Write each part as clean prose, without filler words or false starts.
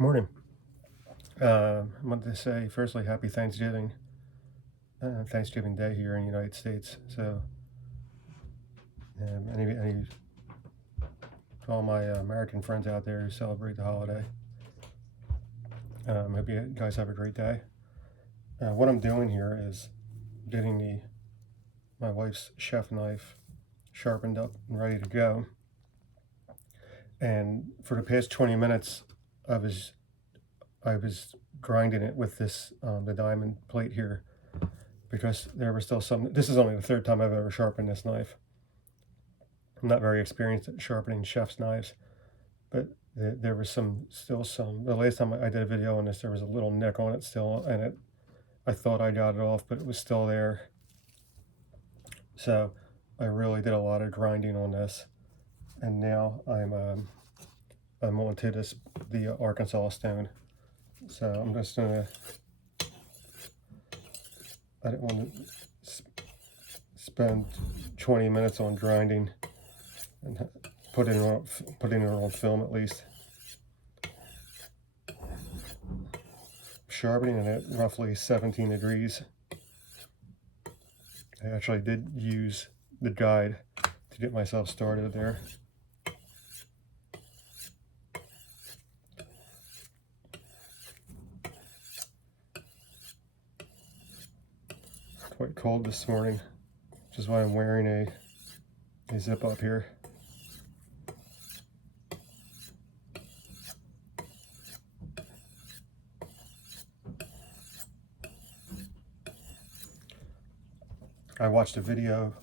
Morning. I wanted to say, firstly, happy Thanksgiving, Thanksgiving Day here in the United States. So, any to all my American friends out there who celebrate the holiday, hope you guys have a great day. What I'm doing here is getting my wife's chef knife sharpened up and ready to go. And for the past 20 minutes, I was I was grinding it with this the diamond plate here because there was still some. This is only the third time I've ever sharpened this knife. I'm not very experienced at sharpening chef's knives, but there was still some. The last time I did a video on this, there was a little nick on it still, and I thought I got it off, but it was still there. So I really did a lot of grinding on this, and now I'm onto the Arkansas stone. So I'm just gonna. I didn't want to spend 20 minutes on grinding and putting it on film at least. Sharpening it at roughly 17 degrees. I actually did use the guide to get myself started there. It's quite cold this morning, which is why I'm wearing a zip up here. I watched a video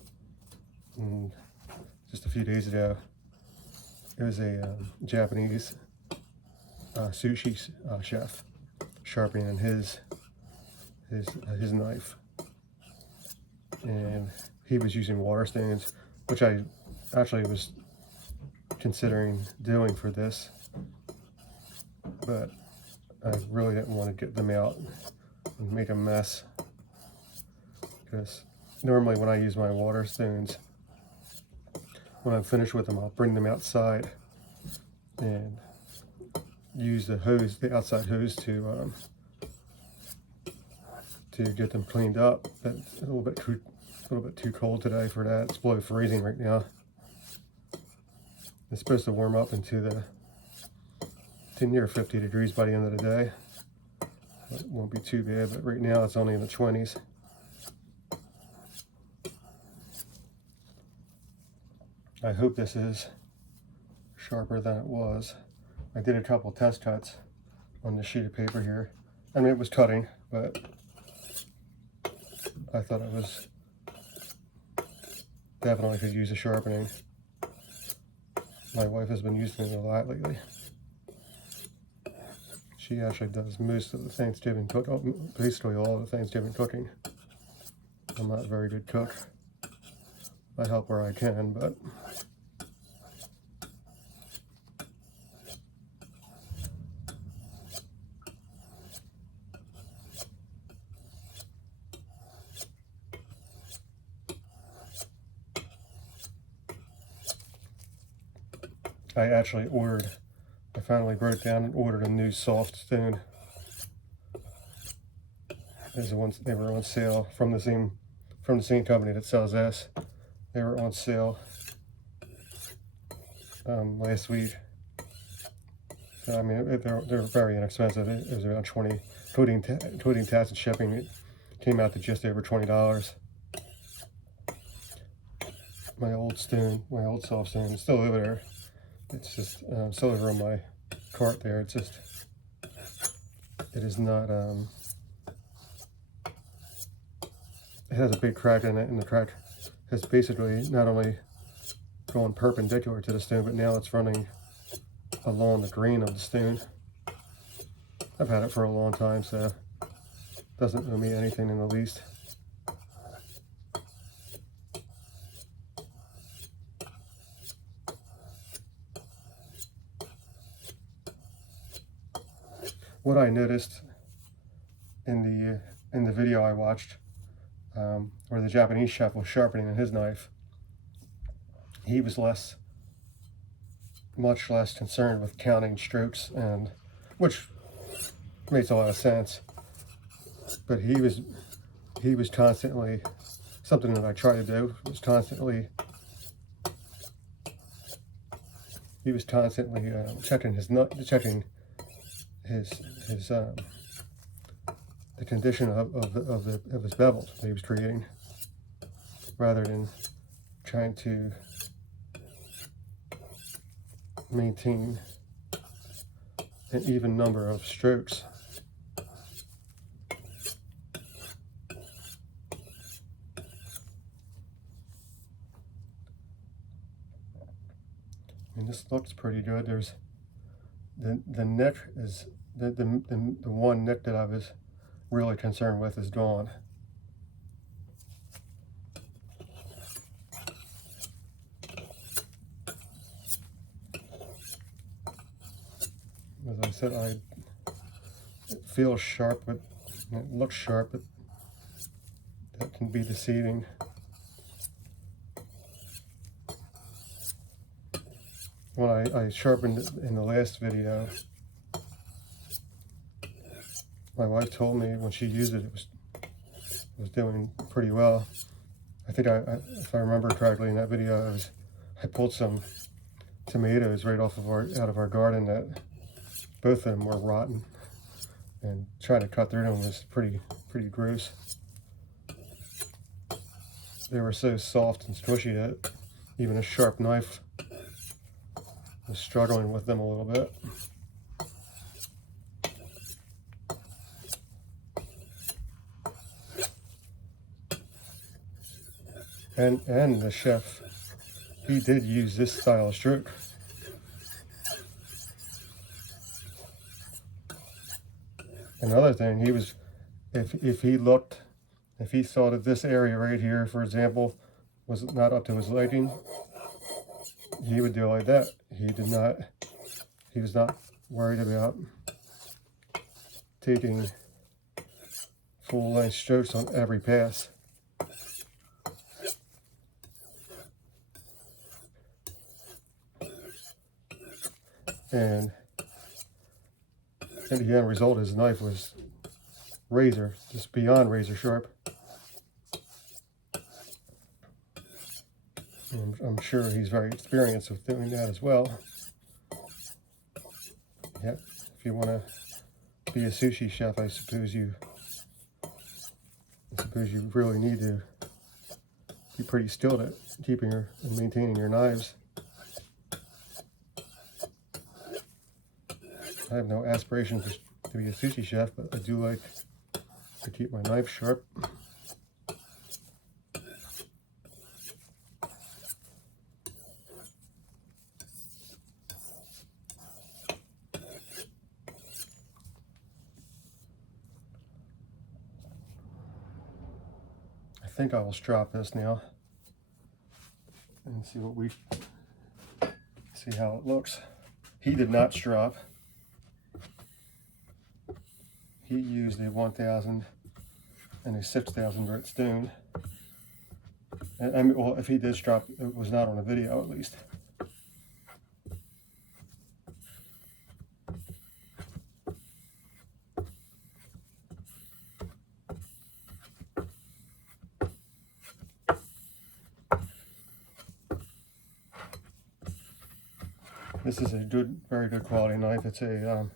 just a few days ago. It was a Japanese sushi chef sharpening his knife, and he was using water stones, which I actually was considering doing for this, but I really didn't want to get them out and make a mess, because normally when I use my water stones, when I'm finished with them, I'll bring them outside and use the outside hose to get them cleaned up. But it's a little bit too cold today for that. It's below freezing right now. It's supposed to warm up to near 50 degrees by the end of the day. It won't be too bad, but right now it's only in the 20s. I hope this is sharper than it was. I did a couple test cuts on the sheet of paper here. I mean, it was cutting, but I thought it was definitely could use a sharpening. My wife has been using it a lot lately. She actually does most of the Thanksgiving basically all of the Thanksgiving cooking. I'm not a very good cook. I help where I can, but I finally broke down and ordered a new soft stone. They were on sale from the same company that sells this. They were on sale last week. So, I mean, they're very inexpensive. It was around 20, including tax and shipping. It came out to just over $20. My old soft stone is still over there. It's just still over on my cart there. It is not. It has a big crack in it, and the crack has basically not only gone perpendicular to the stone, but now it's running along the grain of the stone. I've had it for a long time, so it doesn't owe me anything in the least. What I noticed in the video I watched, where the Japanese chef was sharpening his knife, he was much less concerned with counting strokes and which makes a lot of sense. But he was constantly, something that I try to do was constantly, he was constantly checking his the condition of his bevels that he was creating, rather than trying to maintain an even number of strokes. And this looks pretty good. There's the neck is the one neck that I was really concerned with is gone. As I said, it feels sharp, but it looks sharp, but that can be deceiving. When I sharpened it in the last video, my wife told me when she used it, it was doing pretty well. I think if I remember correctly in that video, I pulled some tomatoes right off of out of our garden that both of them were rotten, and trying to cut through them was pretty gross. They were so soft and squishy that even a sharp knife was struggling with them a little bit. And the chef, he did use this style of stroke. Another thing, he was, if he saw that this area right here, for example, was not up to his liking, he would do like that. He was not worried about taking full-length strokes on every pass. And the end result, his knife was just beyond razor sharp. And I'm sure he's very experienced with doing that as well. Yeah, if you want to be a sushi chef, I suppose you really need to be pretty skilled at keeping and maintaining your knives. I have no aspiration to be a sushi chef, but I do like to keep my knife sharp. I think I will strap this now and see how it looks. He did not strap. He used a 1000 and a 6000 grit stone. And I mean, well, if he did strap, it was not on the video at least. This is a very good quality knife. It's a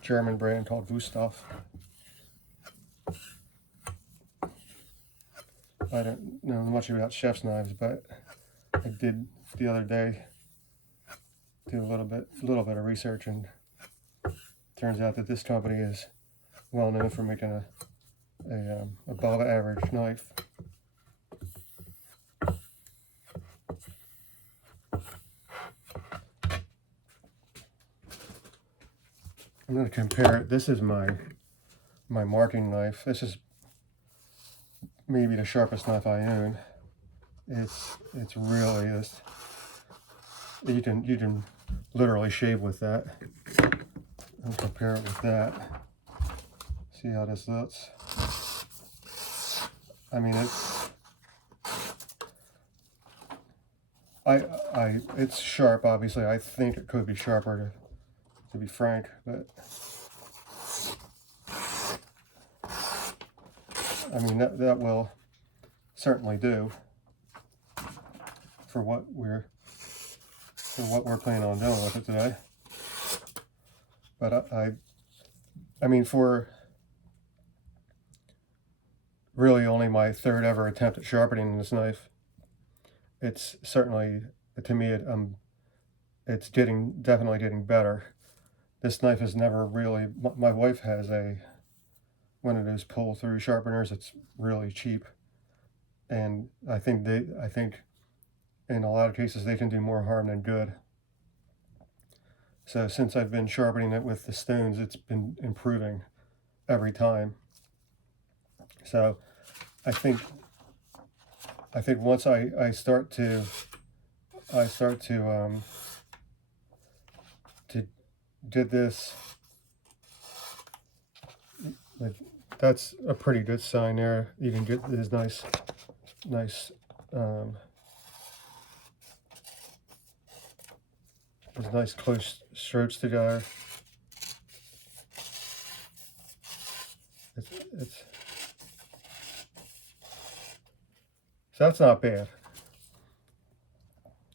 German brand called Wüsthof. I don't know much about chef's knives, but I did the other day do a little bit of research, and it turns out that this company is well known for making a above average knife. I'm going to compare it. This is my marking knife. This is maybe the sharpest knife I own. It's really just, you can literally shave with that. I'll compare it with that. See how this looks. I mean, it's sharp. Obviously, I think it could be sharper, to be frank, but I mean, that will certainly do for what we're planning on doing with it today. But I mean, for really only my third ever attempt at sharpening this knife, it's certainly, to me, it's definitely getting better. This knife is never really, my wife has one of those pull-through sharpeners. It's really cheap, and I think in a lot of cases they can do more harm than good. So since I've been sharpening it with the stones, it's been improving every time. So I think once I start to did this, like, that's a pretty good sign there. You can get these nice close strokes together. So that's not bad.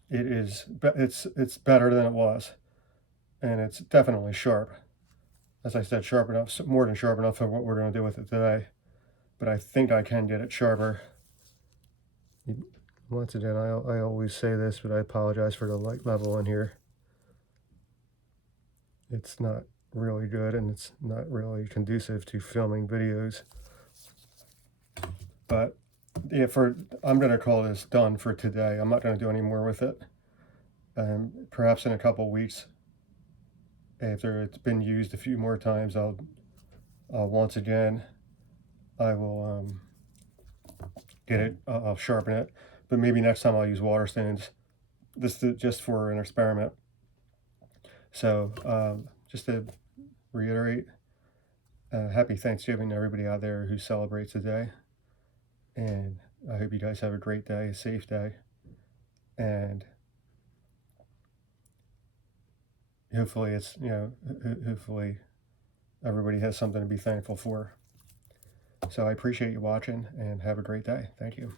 It's better than it was, and it's definitely sharp. As I said, sharp enough, more than sharp enough for what we're going to do with it today. But I think I can get it sharper. Once again, I always say this, but I apologize for the light level in here. It's not really good, and it's not really conducive to filming videos. But yeah, I'm going to call this done for today. I'm not going to do any more with it. Perhaps in a couple weeks, after it's been used a few more times, I'll once again, I will get it, I'll sharpen it, but maybe next time I'll use water stones. This is just for an experiment. So just to reiterate, happy Thanksgiving to everybody out there who celebrates today, and I hope you guys have a great day, a safe day, and hopefully hopefully everybody has something to be thankful for. So I appreciate you watching, and have a great day. Thank you.